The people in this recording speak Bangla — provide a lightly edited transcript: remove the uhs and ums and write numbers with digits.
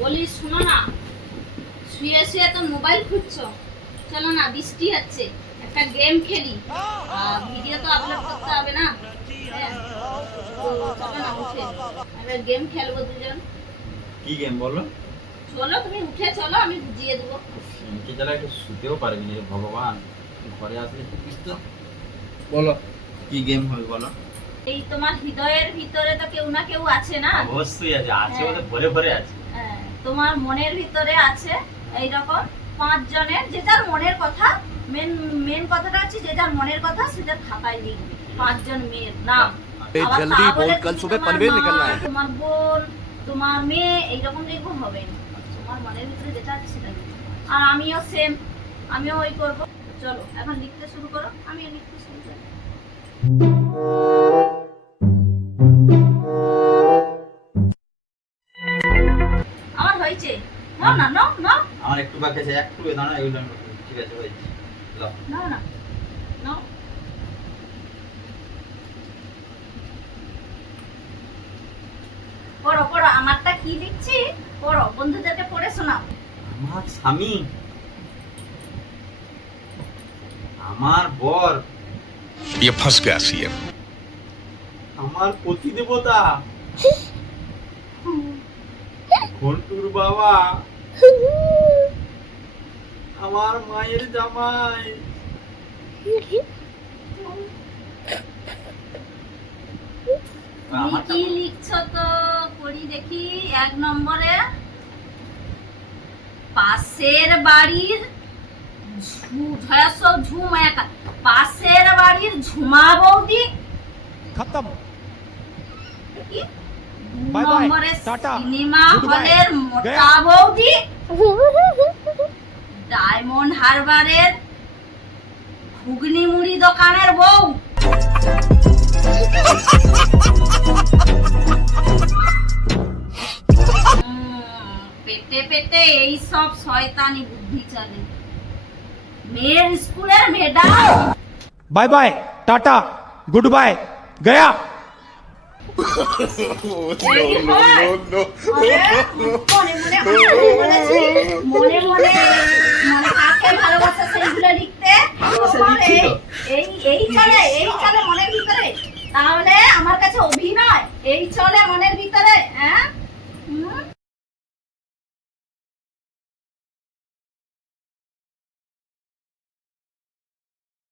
বলি শোনো না, শুয়ে শুয়ে তো মোবাইল খুঁজছো, চলো না বৃষ্টি হচ্ছে একটা গেম খেলি, ভিডিও তো আপলোড করতে হবে না, হ্যাঁ তো চলো না উঠে আমরা গেম খেলবো দুজন। কি গেম বলো? চলো তুমি উঠে চলো, আমি বুঝিয়ে দেবো। কি জ্বালা একটু শুতেও পারবি না রে ভগবান, ঘরে আসলে তো বলো কি গেম হবে বলো। এই তোমার হৃদয়ের ভিতরে তো কেউ না কেউ আছে না? অবশ্যই আছে, আছে হ্যাঁ। বলে ভরে ভরে আছে। হ্যাঁ, তোমার মনের ভিতরে আছে এইরকম 5 জনের, যে যার মনের কথা, মেন কথাটা হচ্ছে যে যার মনের কথা সেটা খাতায় লিখবে। 5 জন মেয়ের নাম। আবার जल्दी তা বলে बोल, कल তুমি सुबह তোমার पनवेल মা, निकलना है। তোমার বোন, তোমার মেয়ে এইরকম লিখবো হবে না। তোমার মনের ভিতরে যেটা আছে সেটা লিখবে। আর আমিও সেম, আমিও ওই করব। চলো এখন লিখতে শুরু করো, আমিও লিখতে শুরু করি। আমার হয়েছে। নাও না, নাও নাও আমার একটু বাকি আছে, একটু দাঁড়া, এগুলো ঠিক আছে হয়েছে। লাও। নাও না, নাও। পড়ো পড়ো, আমারটা কি লিখছি পড়ো, বন্ধুদেরকে পড়ে শোনাও। আমার স্বামী, আমার বর, ये फंस गया सीएम। আমার পতি দেবতা, ঘন্টুর বাবা, আমার মায়ের জামাই, তুমি কি লিখছো তো পড়ি দেখি। 1 নম্বরে পাশের বাড়ির পাশের বাড়ির ঝুমা বৌদি खत्म। কি? 2 Bye bye, নম্বরে টাটা, সিনেমা goodbye, হলের মোটা গয়া। বৌদি, ডায়মন্ড হারবারের ঘুগনি মুড়ি দোকানের বউ। পেটে পেটে এই সব শয়তানি বুদ্ধি চলে। মেয়ের স্কুলের madam. Bye bye, tata, goodbye, गया। মনে মনে কাকে ভালোবাসা সেইগুলো লিখতে। এই চলে মনের ভিতরে, তাহলে আমার কাছে অভিনয় এই চলে মনের ভিতরে। হ্যাঁ